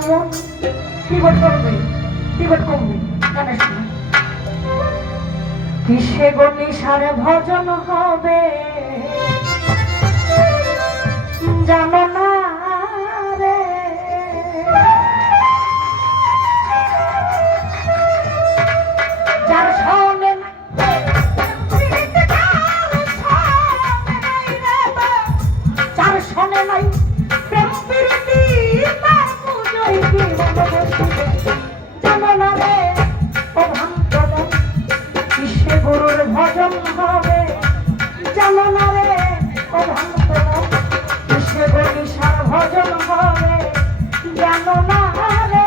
মন কিবোর্ড করবে কিবোর্ড কমবে জানিস না কিসে গো নিশারে ভজন হবে জানো না রে যার শোনে যার শোনে নাই প্রেম প্রীতি তার পুজোয় কি জানো না রে ও ভ্রান্ত মন কিসে গুরুর ভজন হবে জানো না রে ও ভ্রান্ত মন কিসে গরিষার ভজন হবে জানো না রে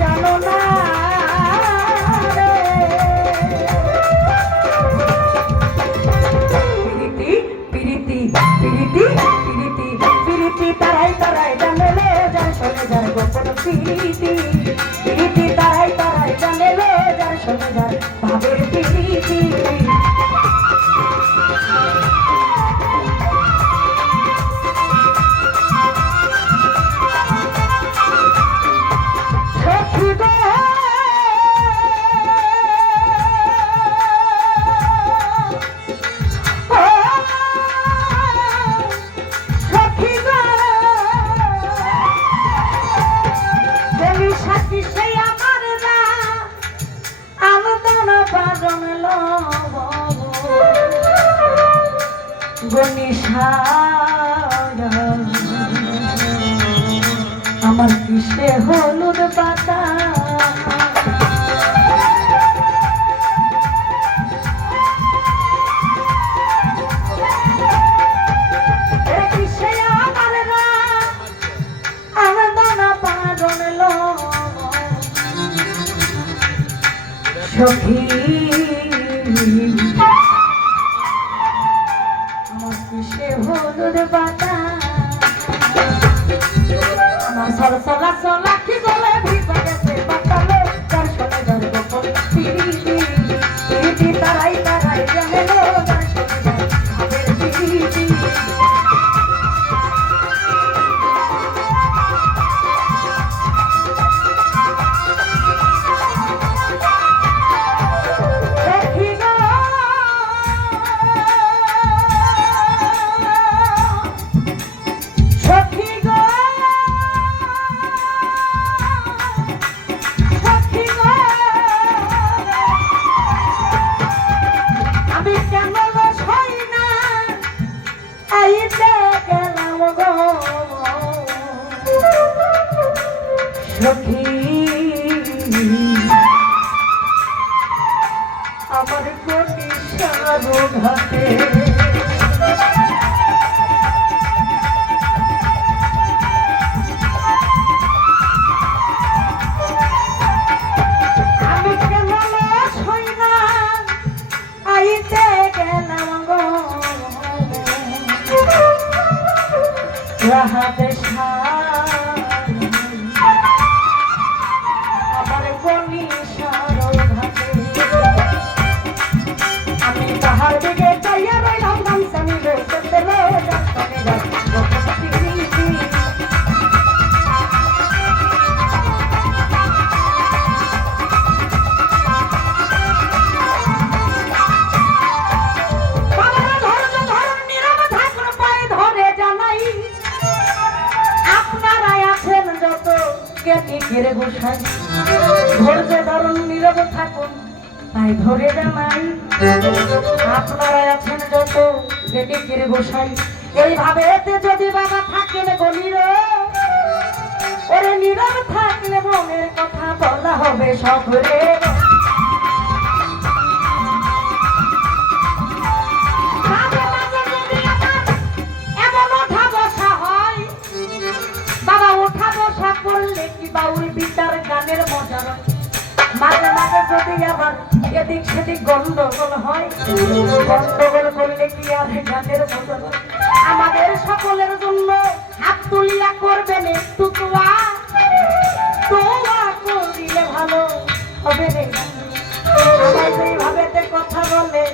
জানো না রে। পিরিতি পিরিতি পিরিতি পিরিতি পিরিতি তারাই তারাই জানে লে যার সঙ্গে যার গোপন পিরিতি পিরিতি তারাই তারাই জানে লে যার সঙ্গে যার ভাবের পিরিতি। আমার কিসে হলুদ পাতা কিসে আমার না আমার দানা পাগল সখী আমার কিসে হলুদ পাতা আমার সরসলা সলা কি বলে ভিজা গেছে পাতালে তার সঙ্গে যার গোপন পিরিতি পিরিতি তারাই তারাই জানে লো যার সঙ্গে যার ভাবের পিরিতি। আমার কোটি সারো ঘাটে আমি কেন লস হই না আইতে গেলাম গো রাহাতে আমার কোনি সারো ঘাটে আমি তাহার দিকে চাইয়া রইলাম গামছা নিলে চলতে ধৈর্য ধরুন নীরব থাকুন তাই ধরে জানাই আপনারা আছেন যত গেটে কেড়ে বসাই এইভাবে এতে যদি বাবা থাকেন গলির ওরে নীরব থাকলে মনের কথা বলা হবে সকলে। এমন ওঠা বসা হয় বাবা ওঠা বসা করলে কি বাউল বিটার গানের মজা হয় মাঝে মাঝে যদি আবার এদিক সেদিক গন্ডগোল হয় গন্ডগোল করলে কি আর গানের মজা হয়। আমাদের সকলের জন্য হাত তুলিয়া করবেন একটু তোয়া তোয়া করলে ভালো হবে রে। আমার যেইভাবে কথা বলে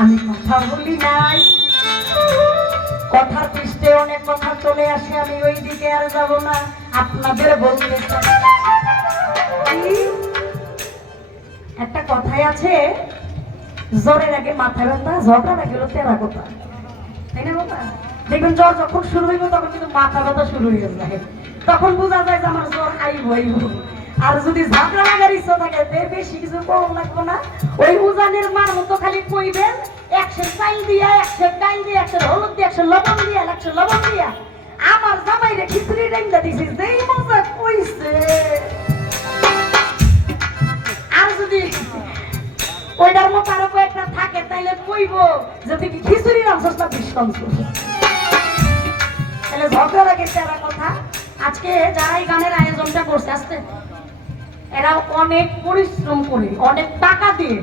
আমি কথা বলি নাই কথার পৃষ্ঠে অনেক কথা চলে আসে আমি ওই দিকে আর যাব না আপনাদের বলতে চাই। একটা কথাই আছে জ্বরের আগে মাথা ব্যথা ঝগড়ার আগে হলো তেরা কথা তাই না বাবা। দেখবেন জ্বর যখন শুরু হইব তখন কিন্তু মাথা ব্যথা শুরু হয়ে যায় তখন বোঝা যায় যে আমার জ্বর আইব আইব। আর যদি ঝগড়া লাগার ইচ্ছা থাকে বেশি কিছু কম লাগবো না ওই উজানের মার মতো খালি কইবেন 100 চাইল দিয়া 100 ডাইল দিয়া 100 হলুদ দিয়া 100 লবণ দিয়া 100 লবণ দিয়া আমার জামাইরে খিচুড়ি ডাইলা দিছি যেই মজা কইছে। আর যদি ওইটার মতো আরো কয়েকটা থাকে তাইলে কইব যদি কি খিচুড়ি রাঁধছস না বিষ রাঁধছস। তাহলে ঝগড়া লাগে তেরা কথা। আজকে যারা এই গানের আয়োজনটা করছে আসতে এরা অনেক পরিশ্রম করে অনেক টাকা দিয়ে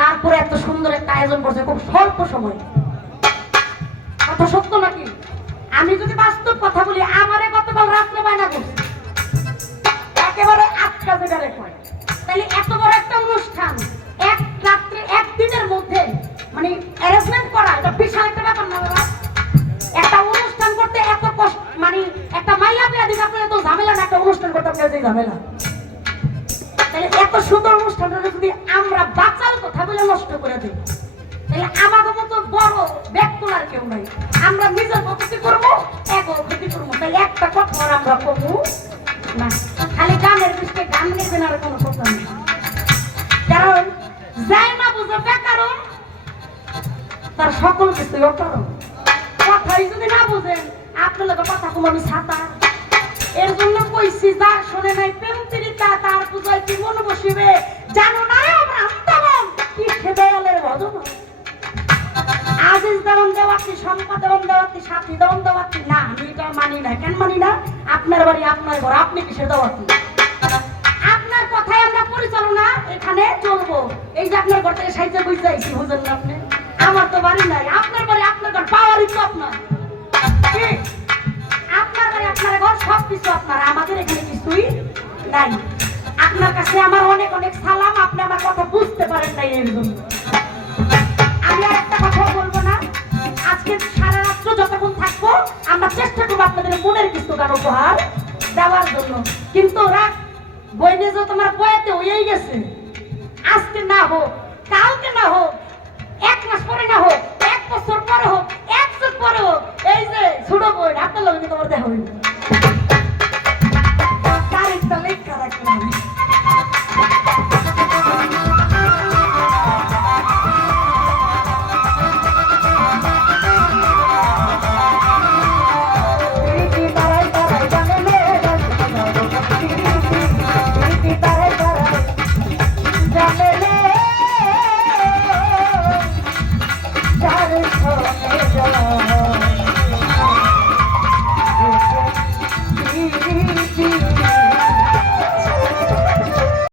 তারপরে এত সুন্দর একটা আয়োজন করছে খুব স্বল্প সময়। কথা সত্য নাকি? আমি যদি বাস্তব কথা বলি, আমারে গতকাল রাত্রে বায়না করছে একেবারে 8টা জায়গায় কয়, তাহলে এত বড় একটা অনুষ্ঠান এক রাত্রে একদিনের মধ্যে মানে অ্যারেঞ্জমেন্ট করা এটা বিশাল একটা ব্যাপার না বাবা? একটা অনুষ্ঠান করতে এত কষ্ট, মানে একটা মাইয়া বিয়া দিতে আপনার এত ঝামেলা না, একটা অনুষ্ঠান করতে আপনার যে ঝামেলা। তাহলে এত সুন্দর অনুষ্ঠানটা যদি আমরা বাঁচার কথা বলে নষ্ট করে দিই, তাহলে আমাদের মতো বড় ব্যক্তির কেউ নাই। আমরা নিজের ক্ষতি করবো, এগো ক্ষতি করবো। তাই একটা কথা আমরা করবো না, খালি গানের বিষয়ে গান নেবেন আর কোনো কথা নেই। কারণ যাই না বুঝে বেকারণ তার সকল কিছু অকারণ। কথাই যদি না বুঝেন আপনার লোকের কথা কম আমি ছাতা। এর জন্য কইছি যার শোনে নাই প্রেম তিরিতা তার পূজায় কি মন বসিবে, জানো না রে আমরা আন্তমন কি খেবেয়ালের ভজন। আজিজ দেওয়ান দেওয়াতি, সম্পদ দেওয়ান দেওয়াতি, সাথী দেওয়ান দেওয়াতি না, আমি এটা মানি না। কেন মানি না? আপনার বাড়ি আপনার ঘর, আপনি কিসের দেওয়াতি? আপনার কথাই আমরা পরিচালনা এখানে চলবো। এই যে আপনার ঘর থেকে সাইজে বুঝতে আইছি, বুঝেন না আপনি? আমার তো বাড়ি নাই, আপনার বাড়ি আপনার ঘর, পাওয়ারই তো আপনার। আপনার বাড়ি আপনার ঘর, সব কিছু আপনার, আমাদের এখানে কিছুই নাই। আপনার কাছে আমার অনেক অনেক সালাম, আপনি আমার কথা বুঝতে পারেন নাই এর জন্য। আমি আর একটা কথা বলবো না, আজকে সারা রাত্র যতক্ষণ থাকবো আমরা চেষ্টা করবো আপনাদের মনের কিছু গান উপহার দেওয়ার জন্য। কিন্তু রাত বইনে যে তোমার বয়াতে হয়েই গেছে, আজকে না হোক, কালকে না হোক, 1 মাস পরে না হোক, 1 বছর পরে হোক, 1 যুগ পরে হোক, এই যে ছোট বই আপনার লগে তোমার দেখা হইবে।